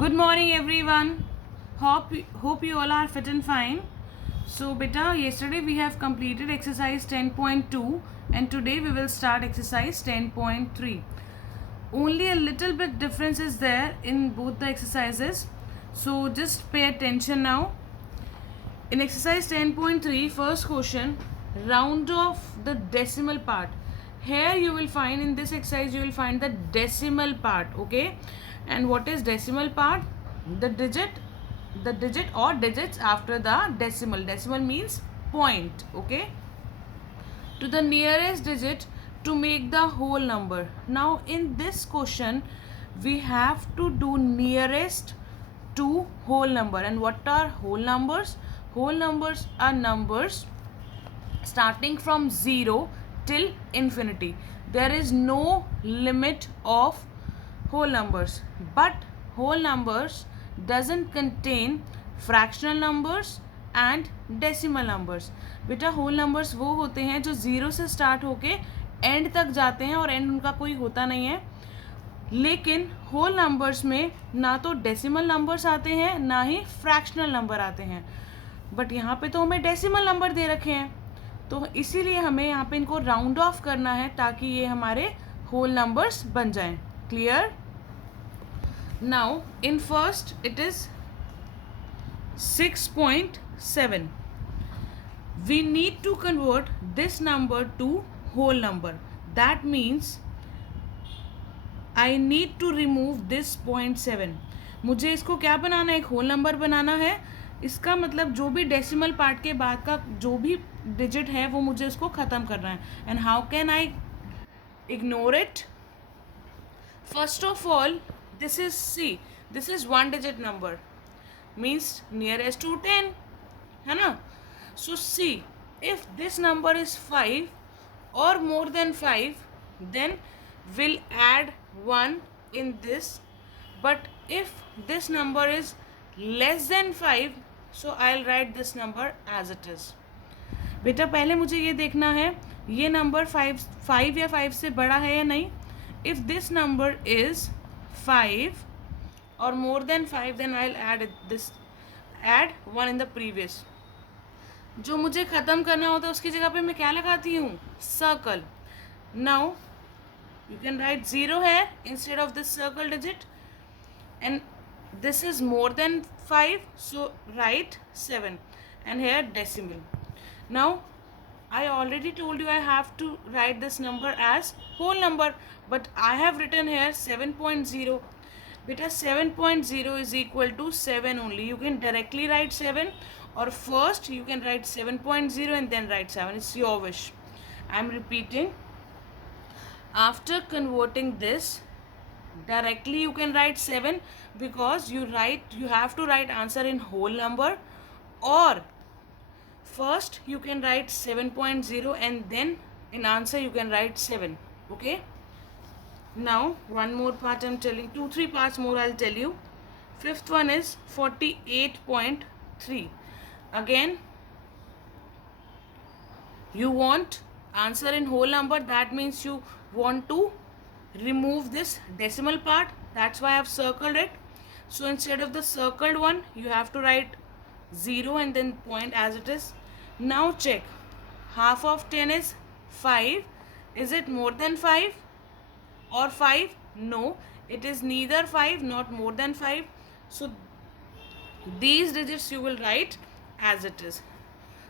Good morning, everyone. Hope you all are fit and fine. So, beta, yesterday we have completed exercise 10.2 and today we will start exercise 10.3. Only a little bit difference is there in both the exercises. So, just pay attention now. In exercise 10.3, first question, round off the decimal part. Here you will find, in this exercise you will find the decimal part, okay? And what is decimal part? The digit or digits after the decimal. Decimal means point, okay? To the nearest digit to make the whole number. Now in this question we have to do nearest to whole number. And what are whole numbers? Whole numbers are numbers starting from 0 till infinity. There is no limit of whole numbers, but whole numbers doesn't contain fractional numbers and decimal numbers. बेटा whole numbers वो होते हैं जो zero से start होके and तक जाते हैं और एंड उनका कोई होता नहीं है. लेकिन होल नंबर्स में ना तो डेसिमल नंबर्स आते हैं ना ही फ्रैक्शनल नंबर आते हैं. बट यहाँ पे तो हमें डेसिमल नंबर दे रखे हैं, तो इसीलिए हमें यहाँ पे इनको राउंड ऑफ करना है ताकि ये हमारे होल नंबर्स बन जाएं. Clear? Now in first it is 6.7. We need to convert this number to whole number. That means I need to remove this 0.7. मुझे इसको क्या बनाना है? एक होल नंबर बनाना है. इसका मतलब जो भी डेसिमल पार्ट के बाद का जो भी डिजिट है वो मुझे उसको ख़त्म करना है. And how can I ignore it? First of all this is one digit number, means nearest to 10, है ना? So see, if this number is 5 or more than 5, then we'll add 1 in this. But if this number is less than 5, so I'll write this number as it is. बेटा पहले मुझे ये देखना है ये number 5 या 5 से बड़ा है या नहीं. If this number is 5 or more than 5, then I'll add 1 in the previous. जो मुझे ख़त्म करना होता है उसकी जगह पे मैं क्या लगाती हूँ? Circle. Now you can write 0 है instead of this circle digit, and this is more than 5, so write 7, and here decimal. Now I already told you I have to write this number as whole number, but I have written here 7.0. Beta 7.0 is equal to 7 only. You can directly write 7, or first you can write 7.0 and then write 7. It's your wish. I am repeating. After converting this, directly you can write 7 because you have to write answer in whole number, or first you can write 7.0 and then in answer you can write 7. Okay? Now one more part I'm telling, 2-3 parts more I'll tell you. Fifth one is 48.3. Again you want answer in whole number, that means you want to remove this decimal part. That's why I've circled it. So instead of the circled one you have to write 0 and then point as it is. Now check, half of 10 is 5. Is it more than 5 or 5? No, it is neither 5 not more than 5. So these digits you will write as it is.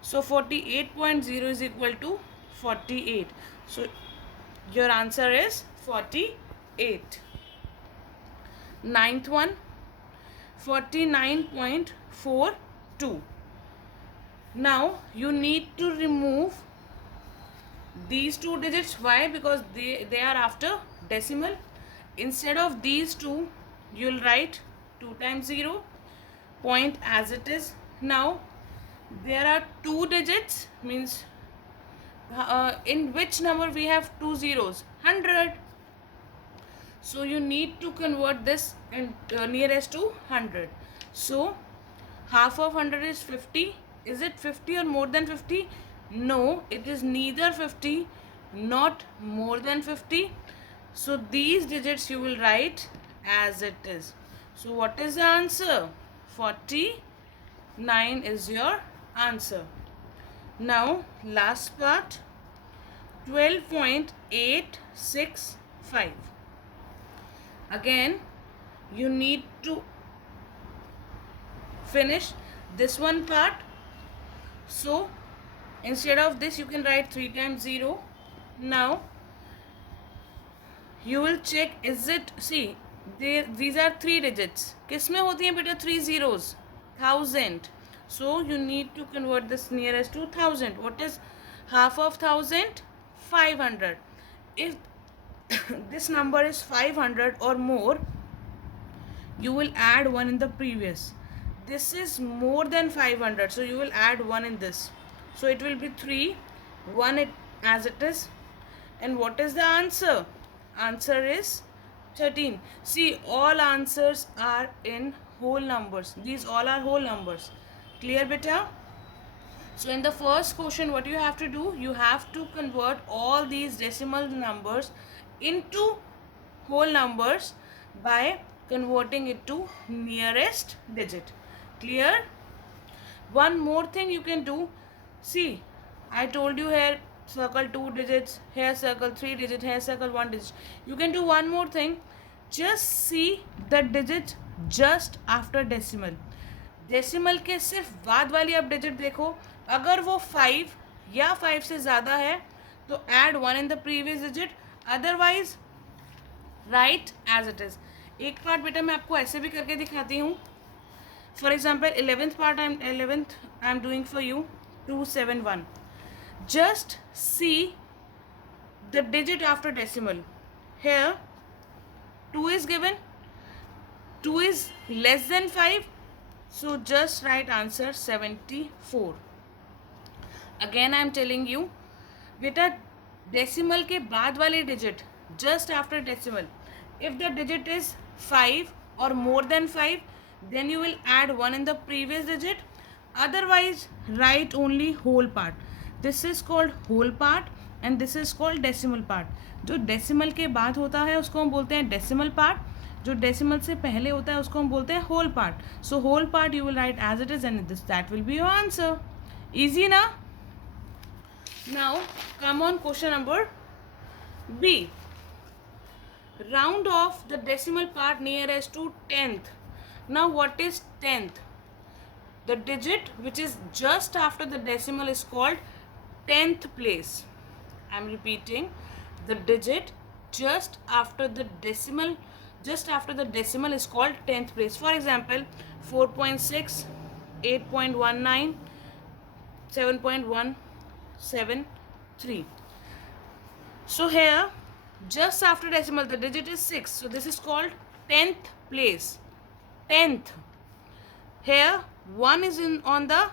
So 48.0 is equal to 48. So your answer is 48. Ninth one, 49.42. Now you need to remove these two digits. Why? Because they are after decimal. Instead of these two you'll write 2 times 0, point as it is. Now there are two digits, means in which number we have two zeros? 100. So you need to convert this in nearest to 100. So half of 100 is 50. Is it 50 or more than 50? No, it is neither 50 not more than 50. So these digits you will write as it is. So what is the answer? 49 is your answer. Now last part, 12.865. Again, you need to finish this one part. So instead of this, you can write 3 times 0. Now you will check, is it, see, these are 3 digits. किस में होती हैं बेटा 3 zeros? 1000. So you need to convert this nearest to 1000. What is half of 1000? 500. If this number is 500 or more, you will add 1 in the previous. This is more than 500, so you will add 1 in this. So it will be 3, 1 it, as it is. And what is the answer? Answer is 13. See, all answers are in whole numbers. These all are whole numbers. Clear, beta? So in the first question, what you have to do? You have to convert all these decimal numbers into whole numbers by converting it to nearest digit. Clear? One more thing you can do. See, I told you here circle 2 digits, here circle 3 digits, here circle 1 digit. You can do one more thing. Just see the digit just after decimal. Decimal के सिर्फ बाद वाली आप digit देखो, अगर वो 5 या 5 से ज़्यादा है तो add 1 in the previous digit, otherwise write as it is. एक पार्ट बेटा मैं आपको ऐसे भी करके दिखाती हूँ. For example 11th part I am doing for you. 271. Just see the digit after decimal. Here 2 is given, 2 is less than 5, so just write answer 74. Again I am telling you, बेटा decimal के बाद वाले digit just after decimal, if the digit is 5 or more than 5, then you will add 1 in the previous digit, otherwise write only whole part. This is called whole part and this is called decimal part. जो decimal के बाद होता है उसको हम बोलते हैं decimal part, जो डेसिमल से पहले होता है उसको हम बोलते हैं whole part. So whole part you will write as it is and this that will be your answer. Easy ना? Now come on question number B. Round off the decimal part nearest to 10th. Now what is 10th? The digit which is just after the decimal is called 10th place. I am repeating, the digit just after the decimal is called 10th place. For example, 4.6, 8.19, 7.173. So here just after decimal the digit is 6, so this is called 10th place. 10th. Here 1 is on the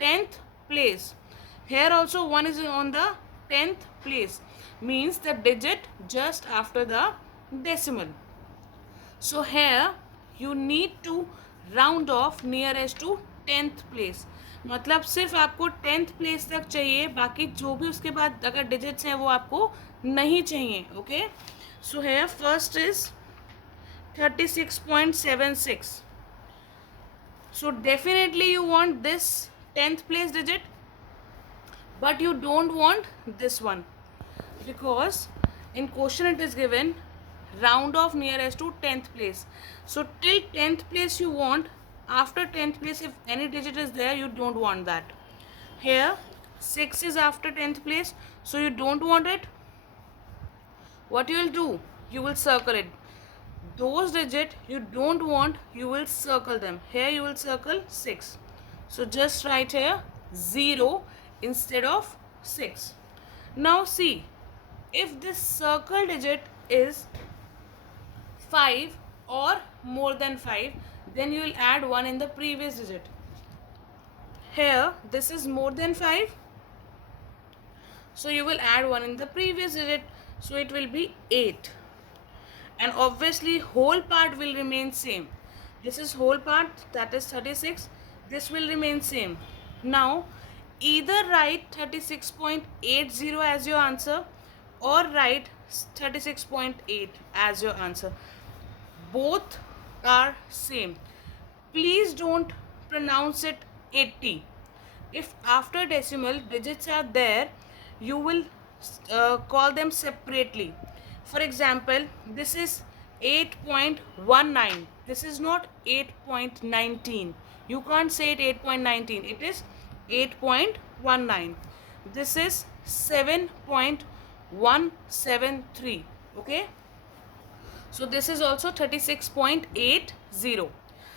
10th place. Here also 1 is on the 10th place, means the digit just after the decimal. So here you need to round off nearest to 10th place. मतलब सिर्फ आपको 10th place तक चाहिए, बाकी जो भी उसके बाद अगर डिजिट्स हैं वो आपको नहीं चाहिए. Okay, so here first is 36.76. So definitely you want this 10th place digit, but you don't want this one because in question it is given round off nearest to 10th place. So till 10th place you want, after 10th place if any digit is there you don't want that. Here 6 is after 10th place, so you don't want it. What you will do, you will circle it. Those digit you don't want, you will circle them. Here you will circle 6, so just write here 0 instead of 6. Now see, if this circle digit is 5 or more than 5, then you will add 1 in the previous digit. Here this is more than 5, so you will add 1 in the previous digit, so it will be 8. And obviously whole part will remain same. This is whole part, that is 36. This will remain same. Now either write 36.80 as your answer or write 36.8 as your answer. Both are same. Please don't pronounce it 80. If after decimal digits are there, you will call them separately. For example, this is 8.19. This is not 8.19. You can't say it 8.19. It is 8.19. This is 7.173. Okay. So this is also 36.80.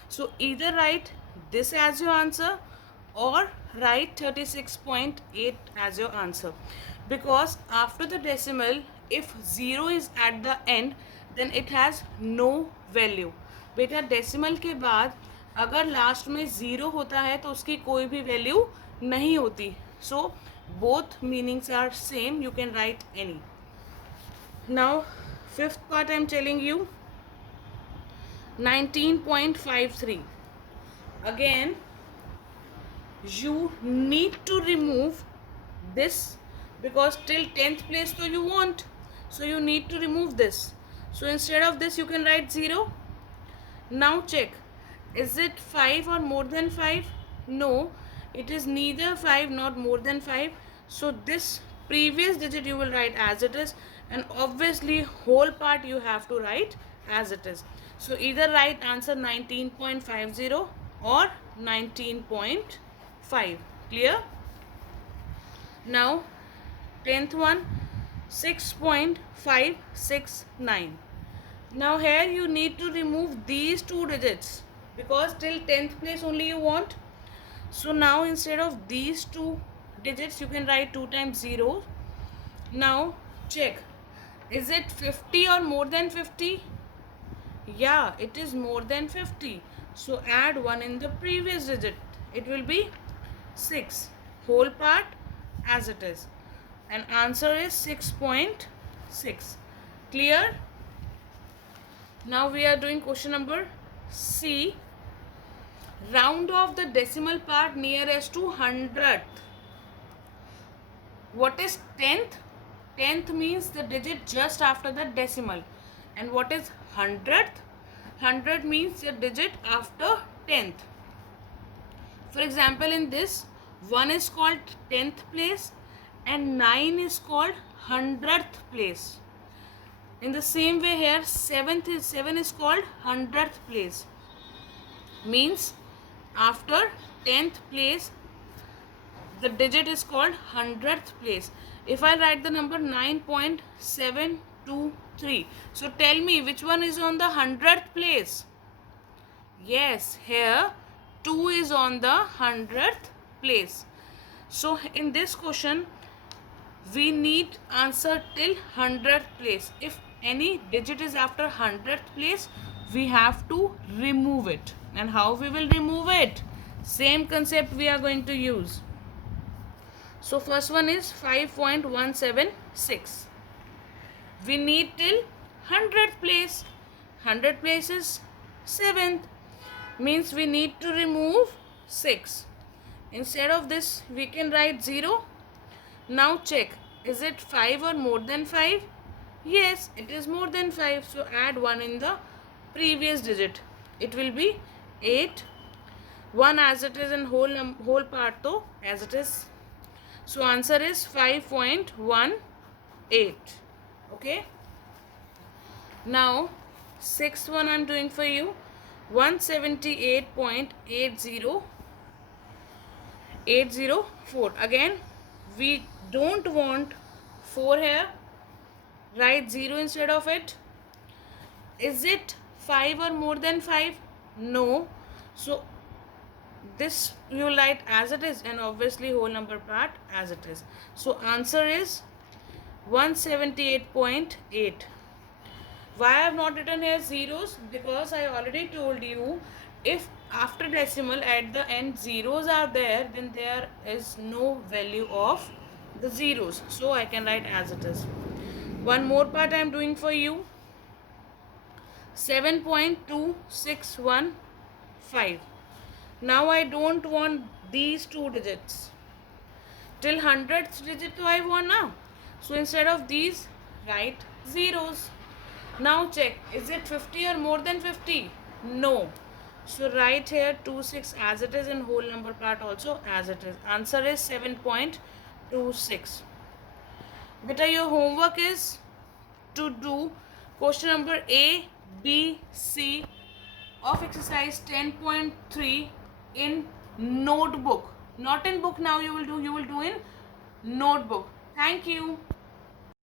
So either write this as your answer or write 36.8 as your answer, because after the decimal if 0 is at the end then it has no value. बेटा decimal के बाद अगर last में 0 होता है तो उसकी कोई भी वैल्यू नहीं होती. So both meanings are same. You can write any. Now, fifth part I am telling you, 19.53. Again, you need to remove this because till 10th place so you want. So you need to remove this. So instead of this you can write 0. Now check. Is it 5 or more than 5? No, it is neither 5 not more than 5. So this previous digit you will write as it is, and obviously whole part you have to write as it is. So either write answer 19.50 or 19.5. Clear? Now 10th one, 6.569. Now here you need to remove these two digits because till 10th place only you want. So now instead of these two digits you can write 2 times 0. Now check. Is it 50 or more than 50? Yeah, it is more than 50. So add 1 in the previous digit. It will be 6. Whole part as it is. And answer is 6.6. Clear? Now we are doing question number C. Round off the decimal part nearest to 100th. What is 10th? 10th means the digit just after the decimal. And what is 100th? 100 means the digit after 10th. For example, in this, 1 is called 10th place and 9 is called 100th place. In the same way here, 7 is called 100th place. Means after 10th place, the digit is called 100th place. If I write the number 9.723, so tell me which one is on the 100th place? Yes, here 2 is on the 100th place. So in this question, we need answer till 100th place. If any digit is after 100th place, we have to remove it. And how we will remove it? Same concept we are going to use. So first one is 5.176. We need till 100th place. 100th place is 7th. Means we need to remove 6. Instead of this, we can write 0. Now check. Is it 5 or more than 5? Yes, it is more than 5. So add 1 in the previous digit. It will be 8. 1 as it is and whole part though as it is. So answer is 5.18. Okay. Now sixth one I am doing for you. 178.804. Again, we don't want 4 here. Write 0 instead of it. Is it 5 or more than 5? No. So this you will write as it is, and obviously whole number part as it is. So answer is 178.8. Why I have not written here zeros? Because I already told you, if after decimal at the end zeros are there, then there is no value of the zeros. So I can write as it is. One more part I am doing for you. 7.2615. Now I don't want these two digits. Till 100th digit I want now. So instead of these, write zeros. Now check. Is it 50 or more than 50? No. So write here 26 as it is, in whole number part also as it is. Answer is 7.26. Beta, your homework is to do question number A, B, C of exercise 10.3 in notebook. Not in book now you will do in notebook. Thank you.